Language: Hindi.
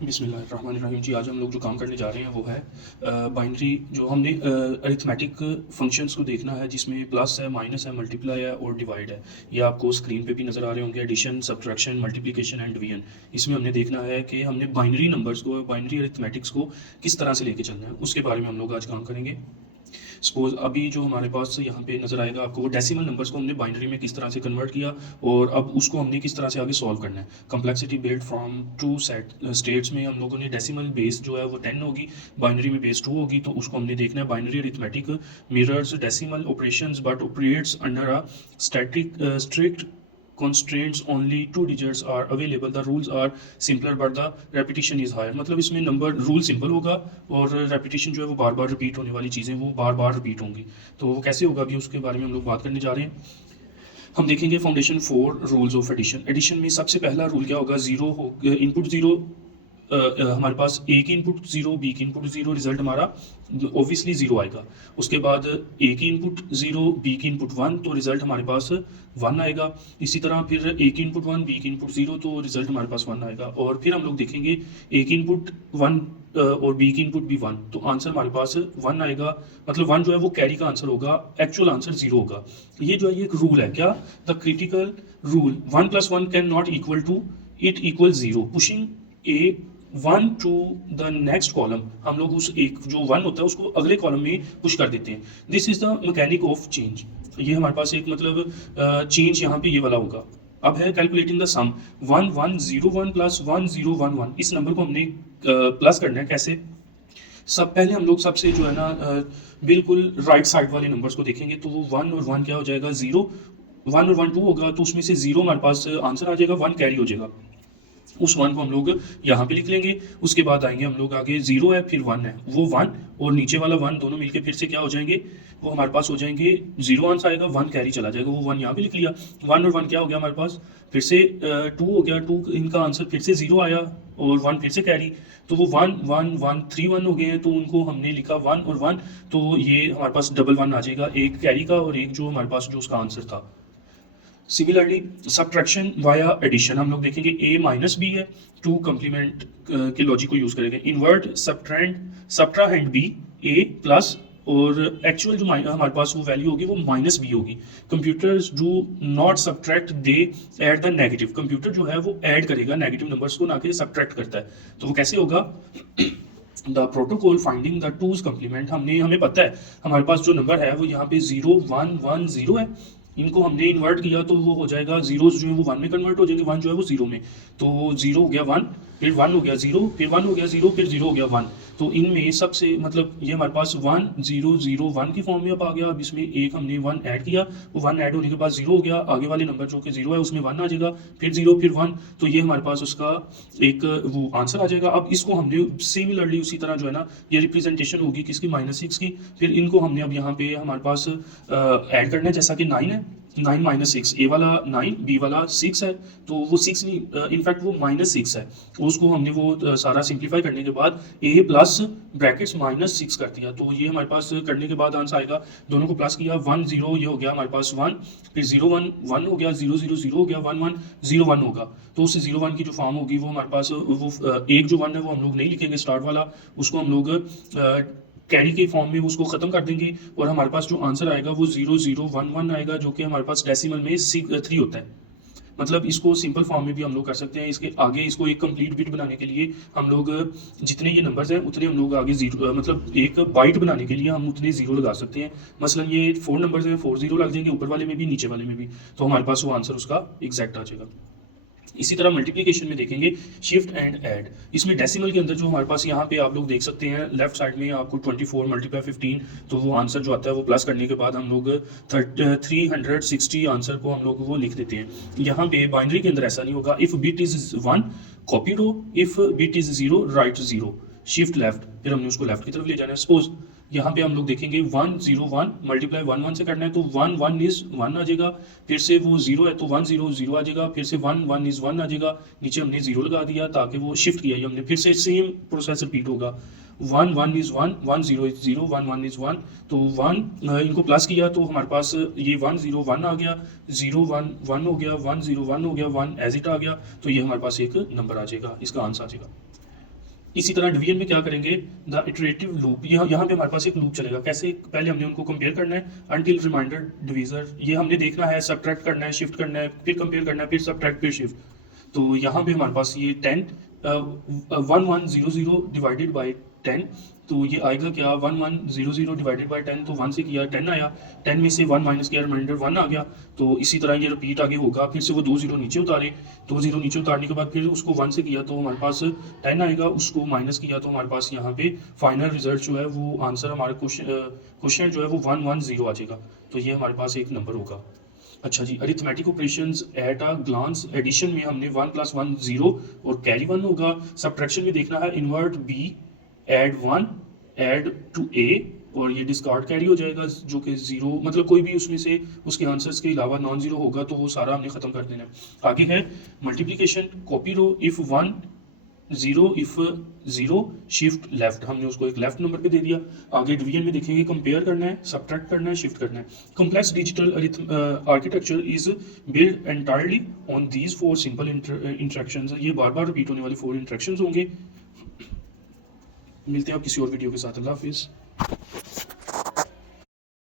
बिस्मिल्लाहिर्रहमानिर्रहीम जी। आज हम लोग जो काम करने जा रहे हैं वो है बाइनरी। जो हमने अरिथमेटिक फंक्शंस को देखना है जिसमें प्लस है, माइनस है, मल्टीप्लाई है और डिवाइड है। ये आपको स्क्रीन पे भी नज़र आ रहे होंगे, addition, subtraction, multiplication and division. इसमें हमने देखना है कि हमने बाइनरी नंबर्स को, बाइनरी अरिथमेटिक्स को किस तरह से लेके चलना है, उसके बारे में हम लोग आज काम करेंगे। सपोज अभी जो हमारे पास यहाँ पे नज़र आएगा आपको, वो डेसिमल नंबर्स को हमने बाइनरी में किस तरह से कन्वर्ट किया और अब उसको हमने किस तरह से आगे सॉल्व करना है। Complexity build from to set states में हम लोगों ने डेसिमल बेस जो है वो 10 होगी, बाइनरी में बेस 2 होगी, तो उसको हमने देखना है। Binary arithmetic mirrors decimal operations but operates under a static strict constraints, only 2 digits are available, the rules are simpler but the repetition is higher। मतलब इसमें नंबर रूल सिंपल होगा और रेपिटेशन जो है वो बार बार रिपीट होने वाली चीज़ें वो बार बार रिपीट होंगी। तो वो कैसे होगा अभी उसके बारे में हम लोग बात करने जा रहे हैं। हम देखेंगे foundation 4 rules of addition. Addition में सबसे पहला रूल क्या होगा, जीरो हो, इनपुट जीरो, हमारे पास ए की इनपुट जीरो, बी की इनपुट जीरो, रिजल्ट हमारा ऑब्वियसली जीरो आएगा। उसके बाद ए की इनपुट जीरो, बी की इनपुट वन, तो रिजल्ट हमारे पास वन आएगा। इसी तरह फिर ए की इनपुट वन, बी की इनपुट जीरो, तो रिजल्ट हमारे पास वन आएगा। और फिर हम लोग देखेंगे ए की इनपुट वन और बी की इनपुट भी वन, तो आंसर हमारे पास वन आएगा। मतलब वन जो है वो कैरी का आंसर होगा, एक्चुअल आंसर जीरो होगा। ये जो है ये एक रूल है, क्या, the critical rule, 1 + 1 can not equal to it equal zero, pushing a one to the next column. हम लोग उस एक जो वन होता है उसको अगले कॉलम में पुश कर देते हैं। This is the mechanic of change. ये हमारे पास एक मतलब चेंज यहाँ पे ये वाला होगा। अब है कैलकुलेटिंग द सम, 1101 + 1011। इस नंबर को हमने प्लस करना है। कैसे, सब पहले हम लोग सबसे जो है ना बिल्कुल राइट साइड वाले नंबर्स को देखेंगे, तो वो वन और वन क्या हो जाएगा, जीरो। वन और वन टू होगा, तो उसमें से जीरो हमारे पास आंसर आ जाएगा, वन कैरी हो जाएगा। उस वन को हम लोग यहाँ पे लिख लेंगे। उसके बाद आएंगे हम लोग आगे, जीरो है फिर वन है, वो वन और नीचे वाला वन दोनों मिलके फिर से क्या हो जाएंगे, वो हमारे पास हो जाएंगे, जीरो आंसर आएगा, वन कैरी चला जाएगा, वो वन यहाँ पे लिख लिया। वन और वन क्या हो गया हमारे पास, फिर से टू हो गया, टू इनका आंसर फिर से जीरो आया और वन फिर से कैरी, तो वो वन वन वन 3 वन हो गए हैं, तो उनको हमने लिखा वन और वन, तो ये हमारे पास डबल वन आ जाएगा, एक कैरी का और एक जो हमारे पास जो उसका आंसर था। सिमिलरली सब्ट्रैक्शन वाया एडिशन, हम लोग देखेंगे ए माइनस बी है, टू कंप्लीमेंट के लॉजिक को यूज करेंगे। इन्वर्ट सब्ट्राहेंड बी ए प्लस, और एक्चुअल जो हमारे पास वो वैल्यू होगी वो माइनस बी होगी। Computers do not subtract, they add the negative. Computer जो है वो ऐड करेगा नेगेटिव नंबर्स को, ना कि सब्ट्रैक्ट करता है। तो वो कैसे होगा, the protocol finding the twos complement, हमें पता है हमारे पास जो नंबर है वो यहाँ पे 0 1 1 0 है, इनको हमने इन्वर्ट किया तो वो हो जाएगा, जीरोस जो है वो वन में कन्वर्ट हो जाएंगे, वन जो है वो जीरो में, तो जीरो हो गया वन, फिर वन हो गया जीरो, फिर वन हो गया जीरो, फिर जीरो हो गया वन। तो इनमें सबसे मतलब ये हमारे पास 1 0 0 1 की फॉर्म में अब आ गया। अब इसमें एक हमने वन ऐड किया, वो वन ऐड होने के बाद जीरो हो गया, आगे वाले नंबर जो कि जीरो है उसमें वन आ जाएगा, फिर जीरो फिर वन, तो ये हमारे पास उसका एक वो आंसर आ जाएगा। अब इसको हमने सिमिलरली उसी तरह जो है ना ये रिप्रेजेंटेशन होगी किसकी, -6 की, फिर इनको हमने अब यहाँ पे हमारे पास ऐड करना है, जैसा कि 9 है, 9 - 6, ए वाला 9 बी वाला 6 है, तो वो 6 नहीं, इनफैक्ट वो -6 है, उसको हमने वो सारा सिंप्लीफाई करने के बाद ए प्लस ब्रैकेट्स -6 कर दिया, तो ये हमारे पास करने के बाद आंसर आएगा। दोनों को प्लस किया, 1 0 ये हो गया हमारे पास 1, फिर 0 1 1 हो गया, 0 0 0 हो गया, 1 1 0 1 होगा, तो उससे 0 1 की जो फॉर्म होगी वो हमारे पास वो एक जो 1 है वो हम लोग नहीं लिखेंगे स्टार्ट वाला, उसको हम लोग कैरी के फॉर्म में उसको खत्म कर देंगे और हमारे पास जो आंसर आएगा वो 0 0 1 1 आएगा, जो कि हमारे पास डेसिमल में 3 होता है। मतलब इसको सिंपल फॉर्म में भी हम लोग कर सकते हैं। इसके आगे इसको एक कंप्लीट बिट बनाने के लिए हम लोग जितने ये नंबर्स हैं उतने हम लोग आगे जीरो, मतलब एक बाइट बनाने के लिए हम उतने जीरो लगा सकते हैं। मसलन ये 4 नंबर्स हैं, 4 जीरो लग जाएंगे ऊपर वाले में भी नीचे वाले में भी, तो हमारे पास वो आंसर उसका एग्जैक्ट आ जाएगा। इसी तरह मल्टीप्लिकेशन में देखेंगे शिफ्ट एंड ऐड। इसमें डेसिमल के अंदर जो हमारे पास यहाँ पे आप लोग देख सकते हैं लेफ्ट साइड में आपको 24 × 15, तो वो आंसर जो आता है वो प्लस करने के बाद हम लोग 360 आंसर को हम लोग वो लिख देते हैं। यहाँ पे बाइनरी के अंदर ऐसा नहीं होगा, if bit is 1 copy row, if bit is 0 write 0, shift left, फिर हमने उसको लेफ्ट की तरफ ले जाना है। सपोज यहाँ पे हम लोग देखेंगे 1 0 1 मल्टीप्लाई 1 1 से करना है, तो 1 1 इज 1 आ जाएगा, फिर से वो 0 है तो 1 0 0 आ जाएगा, फिर से 1 1 इज 1 आ जाएगा, नीचे हमने 0 लगा दिया ताकि वो शिफ्ट किया ही हमने, फिर से सेम प्रोसेस रिपीट होगा। 1 1 इज 1 1 0 इज 0 1 1 इज 1, तो 1 इनको प्लस किया तो हमारे पास ये 1 0 1 आ गया, 0 1 1 हो गया, 1 0 1 हो गया, 1 एज इट आ गया, तो ये हमारे पास एक नंबर आ जाएगा, इसका आंसर आ जाएगा। इसी तरह डिवीजन में क्या करेंगे, द इटरेटिव लूप, यहाँ पे हमारे पास एक लूप चलेगा। कैसे, पहले हमने उनको कंपेयर करना है अनटिल रिमाइंडर डिवीजर, ये हमने देखना है, सब्ट्रैक्ट करना है, शिफ्ट करना है, फिर कंपेयर करना है, फिर सब्ट्रैक्ट, फिर शिफ्ट। तो यहाँ पे हमारे पास ये 10 1100 डिवाइडेड बाई 10, तो ये आएगा क्या, 1100 डिवाइडेड बाई 10, तो 1 से किया 10 आया, 10 में से 1 माइनस किया, रिमाइंडर 1 आ गया। तो इसी तरह ये रिपीट आगे होगा, फिर से वो 2 जीरो नीचे उतारे, 2 जीरो नीचे उतारने के बाद फिर उसको 1 से किया तो हमारे पास 10 आएगा, उसको माइनस किया तो हमारे पास यहाँ पे फाइनल रिजल्ट जो है वो आंसर हमारे क्वेश्चन जो है वो 110 आ जाएगा। तो ये हमारे पास एक नंबर होगा। अच्छा जी, arithmetic operations at a glance, addition में हमने 1 + 1 0 और कैरी 1 होगा। सब्ट्रैक्शन में देखना है invert B, add 1, add to A, और ये डिस्कार्ड कैरी हो जाएगा जो कि 0, मतलब कोई भी उसमें से उसके आंसर्स के अलावा नॉन जीरो होगा तो वो सारा हमने खत्म कर देना है। आगे है multiplication, copy row, if 1 0, if 0 shift left, हमने उसको एक लेफ्ट नंबर पे दे दिया। आगे डिवीजन में देखेंगे, कंपेयर करना है, सब्ट्रैक्ट करना है, शिफ्ट करना है। Complex digital architecture is build entirely on these 4 simple interactions, ये बार बार रिपीट होने वाले 4 इंटरेक्शंस होंगे। मिलते हैं आप किसी और वीडियो के साथ। अल्लाह हाफिज़।